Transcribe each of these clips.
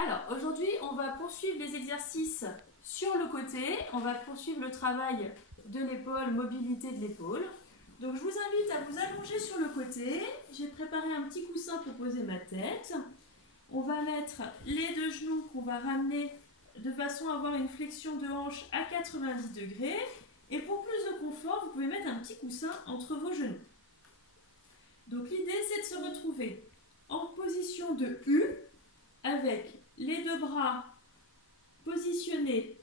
Alors, aujourd'hui, on va poursuivre les exercices sur le côté. On va poursuivre le travail de l'épaule, mobilité de l'épaule. Donc, je vous invite à vous allonger sur le côté. J'ai préparé un petit coussin pour poser ma tête. On va mettre les deux genoux qu'on va ramener de façon à avoir une flexion de hanche à 90 degrés. Et pour plus de confort, vous pouvez mettre un petit coussin entre vos genoux. Donc, l'idée, c'est de se retrouver en position de U avec les deux bras positionnés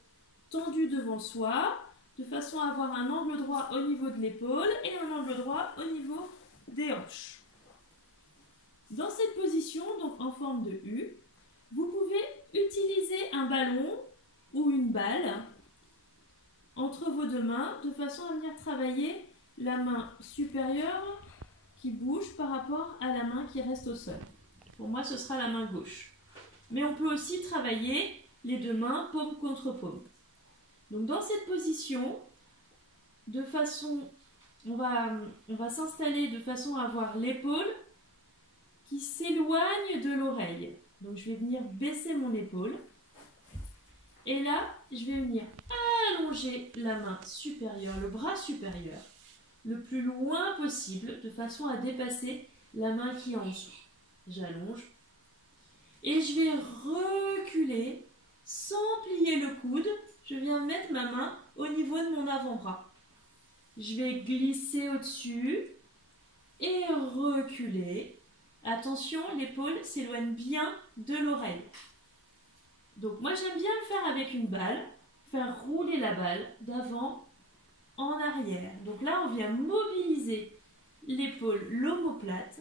tendus devant soi, de façon à avoir un angle droit au niveau de l'épaule et un angle droit au niveau des hanches. Dans cette position, donc en forme de U, vous pouvez utiliser un ballon ou une balle entre vos deux mains, de façon à venir travailler la main supérieure qui bouge par rapport à la main qui reste au sol. Pour moi, ce sera la main gauche. Mais on peut aussi travailler les deux mains paume contre paume. Donc dans cette position, on va s'installer de façon à avoir l'épaule qui s'éloigne de l'oreille. Donc je vais venir baisser mon épaule. Et là, je vais venir allonger la main supérieure, le bras supérieur, le plus loin possible, de façon à dépasser la main qui est en dessous. J'allonge. Et je vais reculer sans plier le coude. Je viens mettre ma main au niveau de mon avant-bras. Je vais glisser au-dessus et reculer. Attention, l'épaule s'éloigne bien de l'oreille. Donc moi j'aime bien le faire avec une balle, faire rouler la balle d'avant en arrière. Donc là on vient mobiliser l'épaule, l'omoplate,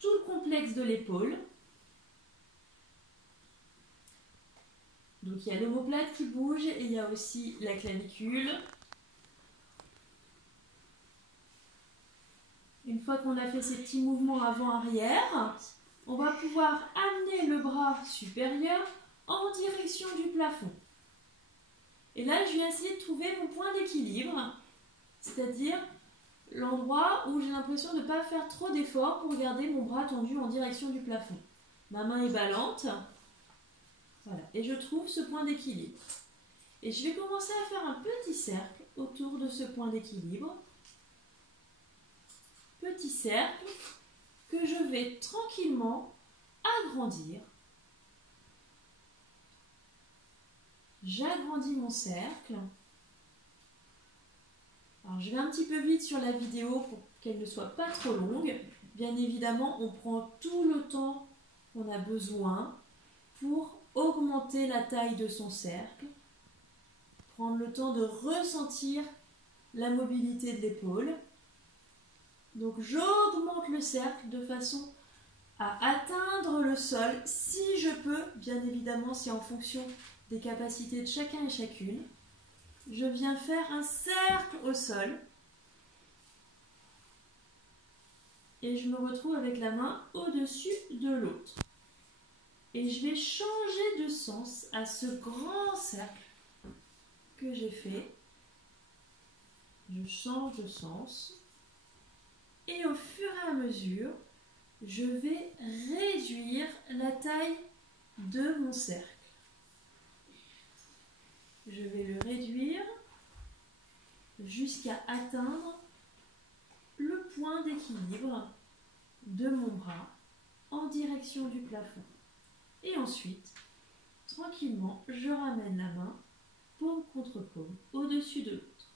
tout le complexe de l'épaule. Donc il y a l'omoplate qui bouge et il y a aussi la clavicule. Une fois qu'on a fait ces petits mouvements avant-arrière, on va pouvoir amener le bras supérieur en direction du plafond. Et là, je vais essayer de trouver mon point d'équilibre, c'est-à-dire l'endroit où j'ai l'impression de ne pas faire trop d'efforts pour garder mon bras tendu en direction du plafond. Ma main est ballante. Voilà. Et je trouve ce point d'équilibre. Et je vais commencer à faire un petit cercle autour de ce point d'équilibre. Petit cercle que je vais tranquillement agrandir. J'agrandis mon cercle. Alors je vais un petit peu vite sur la vidéo pour qu'elle ne soit pas trop longue. Bien évidemment, on prend tout le temps qu'on a besoin pour augmenter la taille de son cercle. Prendre le temps de ressentir la mobilité de l'épaule. Donc j'augmente le cercle de façon à atteindre le sol si je peux, bien évidemment c'est en fonction des capacités de chacun et chacune. Je viens faire un cercle au sol et je me retrouve avec la main au-dessus de l'autre. Et je vais changer de sens à ce grand cercle que j'ai fait. Je change de sens. Et au fur et à mesure, je vais réduire la taille de mon cercle. Je vais le réduire jusqu'à atteindre le point d'équilibre de mon bras en direction du plafond. Et ensuite, tranquillement, je ramène la main paume contre paume au-dessus de l'autre.